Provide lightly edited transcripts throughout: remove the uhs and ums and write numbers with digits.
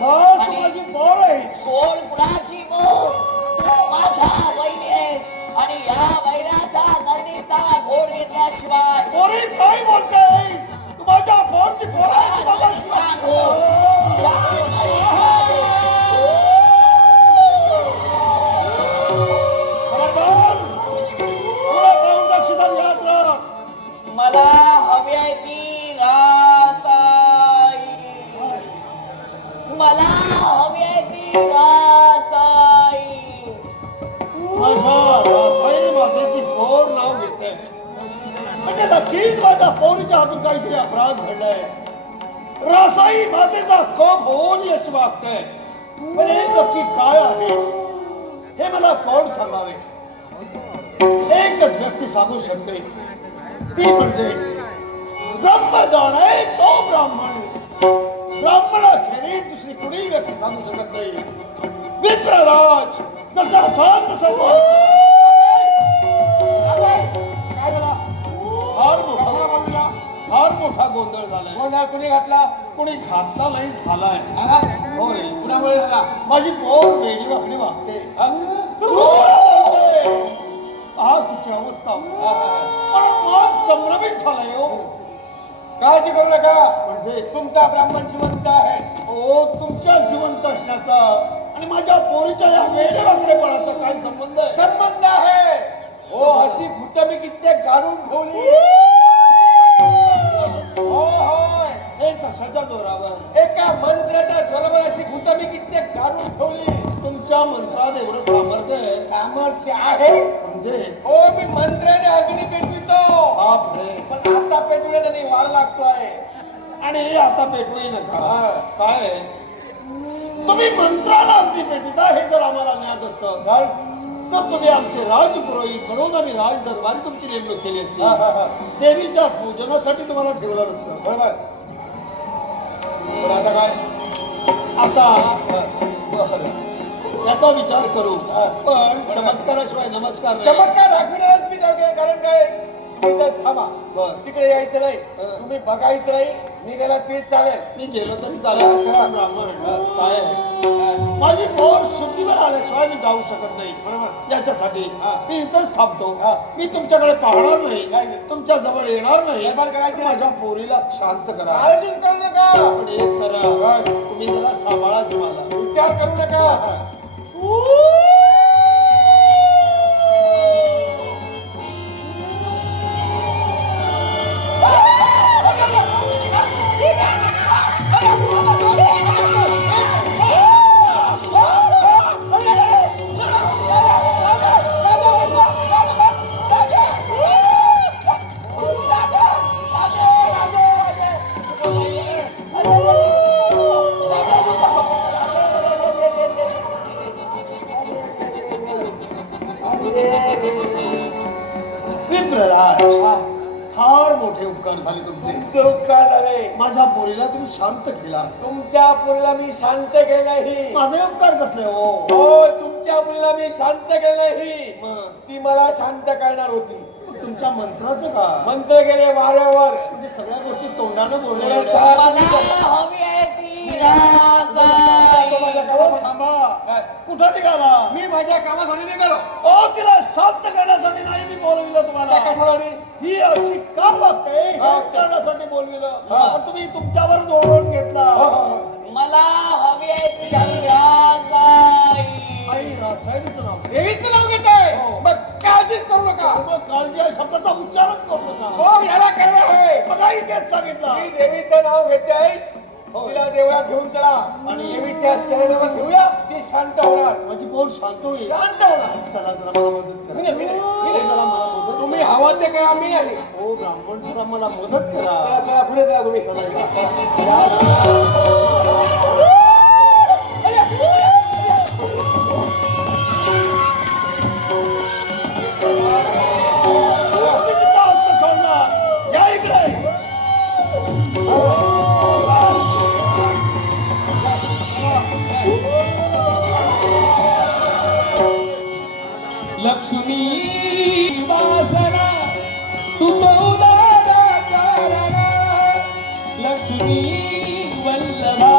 बस माझी पोर आहेस. कोण कुणाची बोल? तू माझा वैरी आहेस आणि या वैराच्या नरणीचा घोर घेतल्याशिवाय पोरी काय बोलतेस? तू माझ्या पोरची पोर आहेस, तुझ्या माझा नरणीचा शिवाय. घोर तुझ्या नरणीचा घोर. खबरदार, पुढे पाहून दक्षता याद राख. मला हवी आहे ती रासाई. मला हवी आहे ती रासाई. माझ्या रासाई मातेची पोर नाव घेते म्हणजे नक्कीच माझ्या पोरीच्या हातून काहीतरी अपराध घडलाय. रासाई मातेचा कोप होऊन यश मागतोय, पण हे नक्की काय आहे हे मला कोण सांगावे? एकच व्यक्ती सांगू शकते, ती म्हणजे ब्रह्म जाणे तो ब्राह्मण. ब्राह्मणाखेरीज दुसरी कुणी व्यक्ती सांगू शकत नाही. विप्रराज जसा असाल तसा फार मोठा गोंधळ झालाय. कुणी घातला? कोणी घातला नाही झालाय. होय, कुणामुळे झाला? माझी पोर वेडी वाकडी वागते, क्रूर बोलते. पहा तिची अवस्था, पण मन संभ्रमित झालाय. हो काळजी करू नका, म्हणजे तुमचा ब्राह्मण जिवंत आहे. ओ तुमच्या जिवंत असण्याचा आणि माझ्या पोरीच्या या वेडे वाकडेपणाचा काय संबंध आहे? संबंध आहे. हो, अशी भूत मी कित्येक गाडून ठेवली. हो होय, हे कशाच्या जोरावर? एका मंत्राच्या जोरावर अशी भूत मी कित्येक गाडून ठेवली. तुमच्या मंत्रात एवढं सामर्थ्य आहे सामर्थ्य आहे म्हणजे? हो, मी मंत्राने अग्नी पेटवितो. बापरे, पण आता पेटविण्याने नाही, वार लागतोय. आणि हे आता पेटवू नका. हा. काय तुम्ही मंत्राला अगदी पेटविता हे जर आम्हाला ज्ञात असतं काय? तर तुम्ही आमचे राजपुरोहित म्हणून आम्ही राज दरबारी तुमची नेमणूक केली हा, हा, असती. हा. देवीच्या पूजनासाठी तुम्हाला ठेवलं नसतं. बरोबर. पण आता काय? आता बरं, याचा विचार करू, हा. पण चमत्काराशिवाय नमस्कार नाही. चमत्कार दाखविणारच मी जाऊ. कारण काय, तुम्ही इथंच थांबा. बरं. तिकडे यायचं नाही, हा. तुम्ही बघायचं नाही. निघायला तेच चालेल. मी गेलो तरी चालेल. चला. ब्राह्मण काय माझी पोर शुद्धीवर आल्याशिवाय मी जाऊ शकत नाही. बरोबर. याच्यासाठी हा. मी इथंच थांबतो. हा. मी तुमच्याकडे पाहणार नाही, नाही. तुमच्या जवळ येणार नाही. निर्माण करायची नाही. माझ्या पोरीला शांत करा. काळजीच करू नका. पण एक करा, बस. तुम्ही जरा सांभाळा तुम्हाला. विचार करू नका. विप्रराज, फार मोठे उपकार झाले तुमचे. उपकार झाले. माझ्या पोरीला तुम्ही शांत केला. तुमच्या मुलीला मी शांत केलं नाही. माझे उपकार कसले हो? हो, तुमच्या मुलीला मी शांत केलं नाही. मग ती मला शांत करणार होती. तुमच्या मंत्राचं का? मंत्र गेले वाऱ्यावर. म्हणजे सगळ्या गोष्टी तोंडानं थोडं बोलल्या. सा- मला हवी आहे ती रासाई. माझ्या कामासाठी- थांबा, काय? कुठं निघाला? मी माझ्या कामासाठी निघालो. ओ तिला शांत करण्यासाठी नाही मी बोलविलं तुम्हाला. त्या कशासाठी? ही अशी का वागते हे हा. विचारण्यासाठी बोलविलं. हा. पण तुम्ही तुमच्यावरच ओढून घेतला. हो, हो, हो. मला हवी आहे ती रासाई. आई रासायनिकचं नाव. देवीचं नाव घेताय. हो. मग काळजीच करू नका. मग काळजी या शब्दाचा उच्चारच करू नका. हो, याला करणार आहे. बघा इथेच सांगितलं. मी देवीचं नाव घेते. हो. तिला देवळात घेऊन चला आणि देवीच्या चरणावर ठेवूया. ती शांत होणार. माझी बोल शांत होईल. शांत होणार. चला जरा मला मदत मी नाही, करा. मी नाही, मी जरा नाही. मला मदत तुम्ही हवं ते करा, मी नाही. हो ब्राह्मण जरा मला मदत करा. चला चला, पुढे चला तुम्ही. मी तिचा हस्त सोडला. या इकडे. लक्ष्मी वासना तू तो उदार कारणा. लक्ष्मी वल्लभा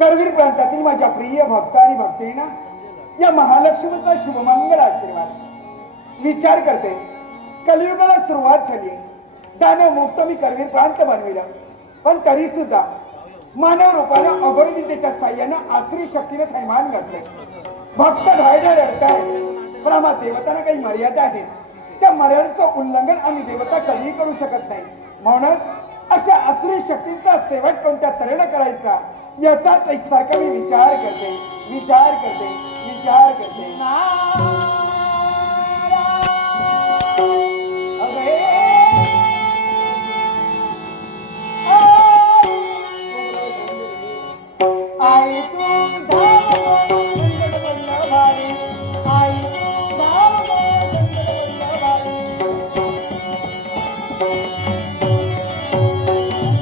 करवीर प्रांतातील माझ्या प्रिय भक्त आणि भक्तींना या महालक्ष्मीचा शुभमंगल आशीर्वाद. विचार करते कलियुगाला सुरुवात झाली. दानव मुक्त मी करवीर प्रांत बनविलं, पण तरी सुद्धा मानव रूपानं अघोर विद्येच्या साह्यानं आसुरी शक्तीने थैमान घातले. भक्त ढायढाय रडतायत, पण आम्हा देवतांना काही मर्यादा आहेत. त्या मर्यादेचं उल्लंघन आम्ही देवता कधीही करू शकत नाही. म्हणूनच अशा आसुरी शक्तींचा शेवट कोणत्या तऱ्हेनं करायचा याचाच एकसारखा मी विचार करते. आई तू धाव संकट बंद भारी, आई तू धाव संकट बंद भारी,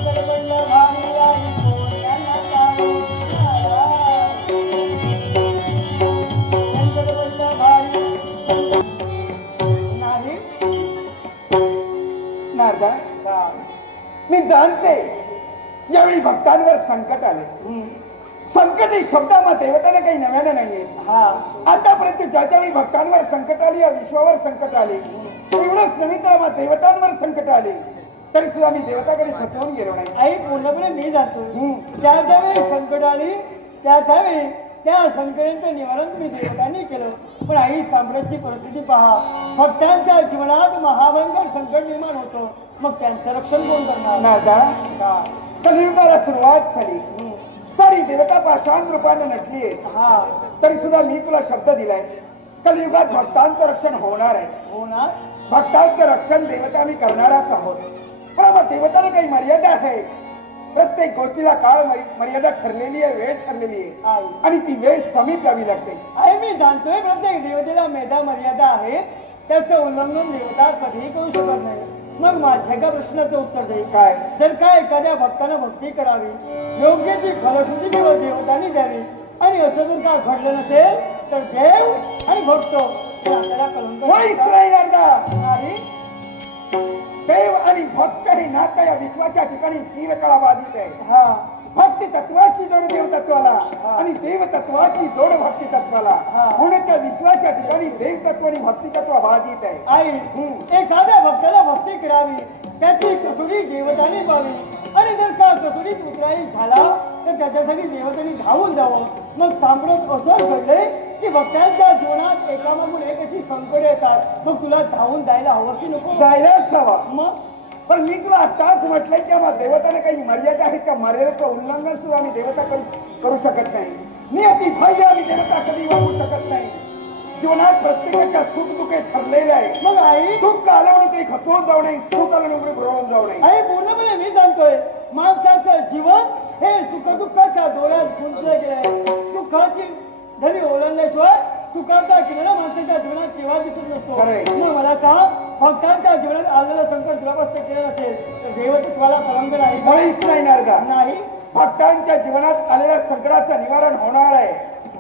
संकट बंद भारी आई कोण्याला जाऊ, संकट बंद भारी नाही नारदा, का? मी जाणते यावेळी भक्तांवर संकट आले. संकट ही शब्द आम्हा देवतांना काही नव्यानं नाहीये. हा आतापर्यंत ज्या वेळी भक्तांवर संकट आली, या विश्वावर संकट आले, एवढंच नव्हे तर आम्हा देवतांवर संकट आले, तरी सुद्धा मी देवता कधी खचवून गेलो नाही. आई पूर्णपणे मी जातो. ज्या वेळी संकट आली त्यावेळी त्या संकटांचं निवारण तुम्ही देवतांनी केलं. पण आई सांबड्याची परिस्थिती पहा. भक्तांच्या जीवनात महाभयंकर संकट निर्माण होतं, मग त्यांचं रक्षण कोण करणार? नारदा, का? कलियुगाला सुरुवात झाली. सारी देवता पाषाण रूपाने नटलीये, हा तरी सुद्धा मी तुला शब्द दिलाय, कलियुगात भक्तांचं रक्षण होणार आहे. होणार. भक्तांचं रक्षण देवता आम्ही करणारच आहोत. पण आम्हा देवताला काही मर्यादा आहे. प्रत्येक गोष्टीला काळ मर्यादा ठरलेली आहे, वेळ ठरलेली आहे, आई आणि ती वेळ समीप यावी लागते. आई मी जाणतोय प्रत्येक देवतेला मेधा मर्यादा आहेत, त्याचं उल्लंघन देवता कधीही करू शकत नाही. मग माझ्या एका प्रश्नाचं उत्तर दे. काय? जर काय एखाद्या भक्तानं भक्ती करावी, योग्य ती फलश्रुती केवळ देवतांनी द्यावी, आणि असं जर काय घडलं नसेल तर देव आणि भक्त हे आपल्याला कलंक होईच नाही नारदा. नाही. देव आणि भक्त हे नातं या विश्वाच्या ठिकाणी चिरकाळ बाधित आहे. हा भक्ती तत्वाची जोड देव तत्वाला आणि देव तत्वाची जोड भक्ती तत्वाला. म्हणून त्या विश्वाच्या ठिकाणी देव तत्व आणि भक्ती तत्व बाधित आहे. आई एखाद्या भक्ताला भक्ती करावी, त्याची कसोटी देवतांनी पाहावी, आणि जर का कसोटीत उतराई झाला तर त्याच्यासाठी देवतांनी धावून जावं. मग सांप्रत असंच घडलंय की भक्तांच्या जीवनात एकामागून एक अशी संकट येतात. मग तुला धावून जायला हवं की नको? जायलाच हवा. मग पण मी तुला आताच म्हटलंय की आम्हा देवताने काही मर्यादा आहेत. का मर्यादेचं उल्लंघन सुद्धा आम्ही देवता करू शकत नाही. नियती बाह्य आम्ही देवता कधी वागू शकत नाही. जीवनात प्रत्येकाच्या सुख दुःख ठरलेलं आहे. मग आई दुःख आलं म्हणून काही खचवून जाऊ नये, सुख आलं म्हणून भरवून जाऊ नये. आई पूर्णपणे मी जाणतोय माणसाचं जीवन हे सुखदुःखाच्या डोळ्यात गुंतलं गेलंय. दुःखाची धरी ओलांडल्याशिवाय सुखाचा किनारा माणसाच्या जीवनात केव्हा दिसत नसतो. खरंय. मग मला सांग, भक्तांच्या जीवनात आलेलं संकट दुरापास्त केलं नसेल तर देवत्वाला कलंक नाही का? मुळीच नाही नारदा. नाही. भक्तांच्या जीवनात आलेल्या संकटाचं निवारण होणार आहे,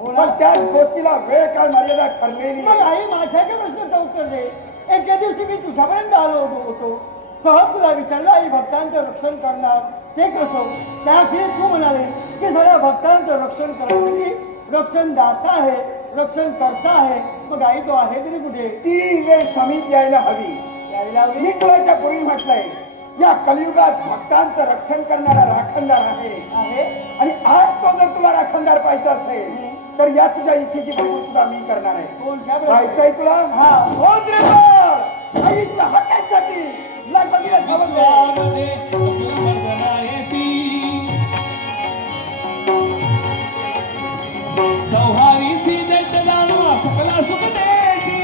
पण त्याच गोष्टीला वेळ काळ मर्यादा ठरलेली मग आहे. आई माझ्या एका प्रश्नाचं उत्तर दे. एके दिवशी मी तुझ्यापर्यंत आलो होतो, सहज तुला विचारलं आई भक्तांचं रक्षण करणार ते कसं? त्याक्षणी तू म्हणाले की सगळ्या भक्तांचं रक्षण करण्यासाठी रक्षण दाता आहे, रक्षण करता आहे. मग आई तो आहे तरी कुठे? ती वेळ समीप यायला हवी. यायला हवी. मी तुला पूर्वी म्हटलंय, या कलियुगात भक्तांचं रक्षण करणारा राखणदार आहे. आणि आज तो जर तुला राखणदार पाहिजे असेल तर या तुझ्या इच्छेची पूर्तता मी करणार आहे. पाहायचंय तुला? बोल रे बोल. आईच्या हातासाठी लगबगीला धावत आहे. सौहारी सी दैत्य दानवा सकला सुख देती,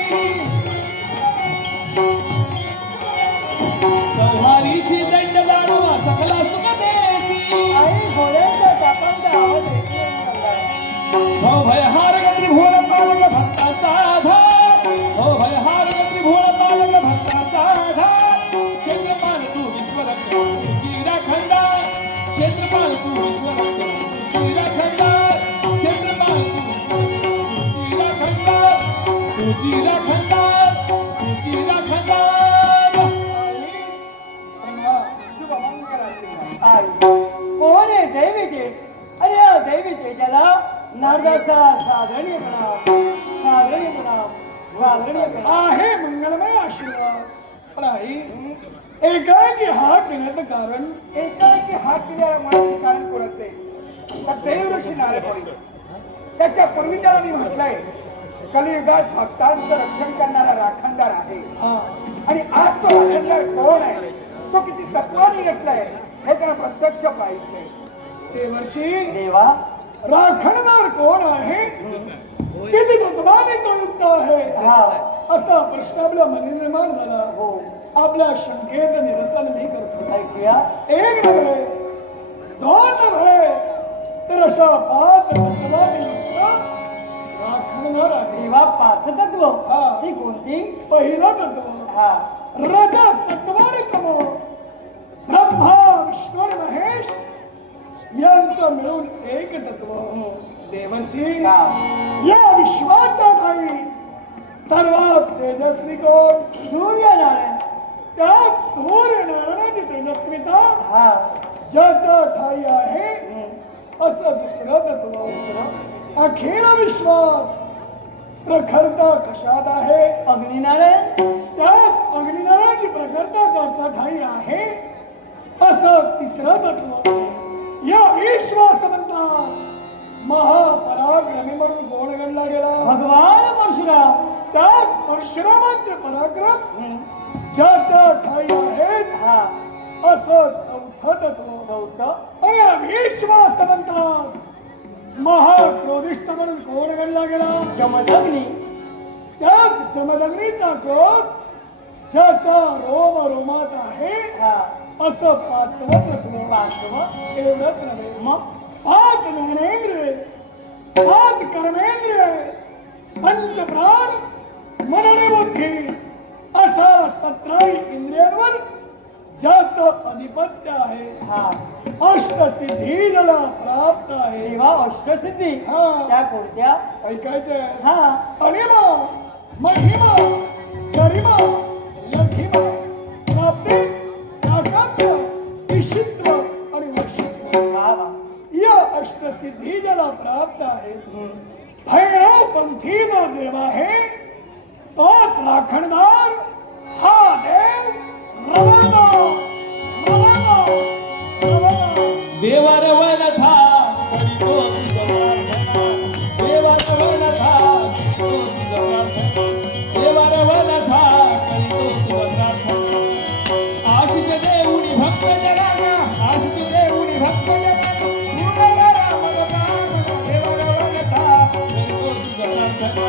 सौहारी सी दैत्य दानवा सकला सुख देती. आई घोड्यांच्या टाकांचा आवाज ऐकू हो भयहार त्रिभुवन पालक भक्ताचा आधार, हो भयहार त्रिभुवन पालक भक्ताचा आधार. क्षेत्रपाल तू विश्वरक्षण तुझी राखणदार, क्षेत्रपाल तू विश्वरक्षण तुझी राखणदार, क्षेत्रपाल तू तुझी राखणदार, तुझी राखणदार, तुझी राखणदार. शुभमंगल आशीर्वाद. आई कोण आहे? देवीचे. अरे या देवीचे केले त्याला नारदाचा साधरणीय प्रणाम, साधरणीय प्रणाम, साधरणीय प्रणाम. आहे मंगलमय आशीर्वाद. पण आई एकाएकी हात देण्याचं कारण एकाएकी हात दिलेल्या मुळाचे कारण कोण असेल तर देव ऋषी नारद. त्याच्या पूर्वी त्याला मी म्हटलंय कलियुगात भक्तांचं रक्षण करणारा राखणदार आहे. आणि आज तो राखणदार कोण आहे, तो किती तत्वाने नटलाय हे त्याला प्रत्यक्ष पाहिजे. देवर्षी देवा राखणदार कोण आहे, किती तत्वाने तो युक्त आहे, हा असा प्रश्न आपल्या मनी निर्माण झाला. हो आपल्या शंकेत निरसन मी करतो. ऐकूया. एक नव्हे, दोन नव्हे, तर अशा 5 तत्वाने युक्त राखणदार आहे. देवा 5 तत्व हा. ही कोणती? पहिलं तत्व हा रजसत्वाने तमो, ब्रह्मा विष्णू आणि महेश यांचं मिळून एक तत्व. देवर्षी हा. या विश्वाच्या ठाई सर्वात तेजस्वी कोण, सूर्यनारायण. त्यात सूर्यनारायणाची तेजस्विता हा ज्याच्या ठाई आहे असं दुसरं तत्व. अखिल विश्वात प्रखरता कशात आहे, अग्निनारायण. त्यात अग्निनारायणाची प्रखरता ज्याच्या ठाई आहे असं तिसरं तत्व. या विश्वासवंता महापराक्रमी म्हणून कोण गणला गेला, भगवान परशुराम. त्यात परशुरामाचे पराक्रम ज्याच्या ठाई आहेत हा असं चौथं तत्व. चौथं आणि या विश्वासवंतात महाक्रोधिष्ठ म्हणून कोण गणला गेला, जमदग्नी. त्याच जमदग्नीचा क्रोध ज्याच्या रोम रोमात आहे हा असं 5वं तत्व. 5वं. एवढंच नव्हे, मग 5 ज्ञानेंद्रिय, 5 कर्मेंद्रिय, 5 प्राण, मन आणि बुद्धी अशा 17 इंद्रियांवर ज्याचं अधिपत्य आहे. हा अष्टसिद्धी ज्याला प्राप्त आहे. देवा अष्टसिद्धी हा. त्या कोणत्या? ऐकायचे हा अनिमा, महिमा, गरिमा, यथिमा, प्राप्ती, प्राकांत्य, ईशित्व आणि वशित्व वा वा. या अष्टसिद्धी ज्याला प्राप्त आहे. भैरव पंथी जो देव आहे तोच राखणदार हा देव रवाना, रवाना, रवाना. देवर वनथा करीतो तुझ प्रार्थना, देवर वनथा करीतो तुझ प्रार्थना, देवर वनथा करीतो तुझ प्रार्थना. आशिष देऊनी भक्त जनाना, आशिष देऊनी भक्त जनाना, पूर्ण मग प्रार्थना. देवर वनथा करीतो तुझ प्रार्थना,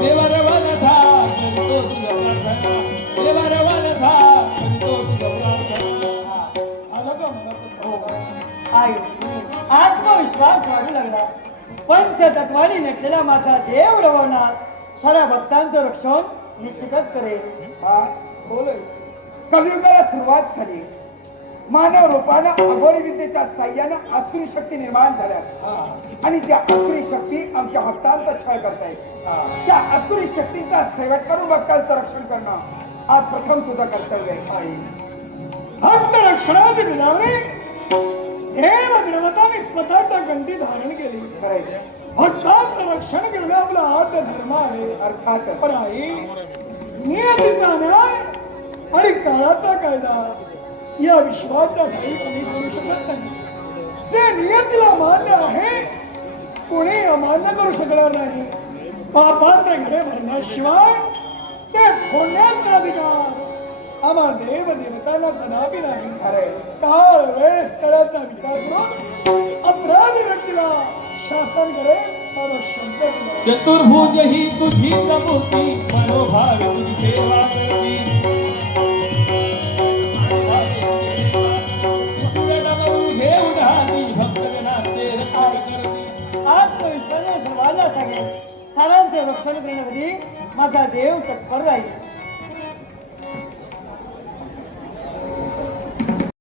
देवर वनथा करीतो तुझ प्रार्थना, देवर वनथा करीतो तुझ प्रार्थना. आलं का मनात? आई आत्मविश्वास वाढू लागला. पंचतत्वानी नटलेला माझा देव रवणार साऱ्या भक्तांचं रक्षण निश्चितच करेल. बोले कलियुगाला सुरुवात झाली. मानव रूपानं अघोरी विद्येच्या साह्यानं आसुरी शक्ती निर्माण झाल्यात आणि त्या आसुरी शक्ती आमच्या भक्तांचा छळ करतायत. त्या आसुरी शक्तींचा सेवट करून भक्तांचं रक्षण करणं आज प्रथम तुझं कर्तव्य आहे. भक्त रक्षणाची विधाने देव देवतांनी स्वतःच्या गंडी धारण केली. खरंय, भक्तांचं रक्षण करणं आपला आद्य धर्म आहे. अर्थात पण आई नियतीचा न्याय आणि काळाचा कायदा या विश्वाच्या ठाई कोणी करू शकत नाही. जे नियतीला मान्य आहे कोणी अमान्य करू शकणार नाही. पापाचे घडे भरल्याशिवाय ते फोडण्याचा अधिकार आम्हा देव देवतांना कदापि नाही. खरंय, काळ वेळ स्थळाचा विचार करून अपराधी व्यक्तीला शासन करेल माझा शब्द तुला. चतुर्भुज ही तुझीच मूर्ती, मनोभावे तुझी सेवा करती. घेऊन हाती भक्तजनांचे रक्षण करती. आत्मविश्वासाने सर्वांना सांगेल सारांचे रक्षण करण्यासाठी माझा देव तत्पर राहील.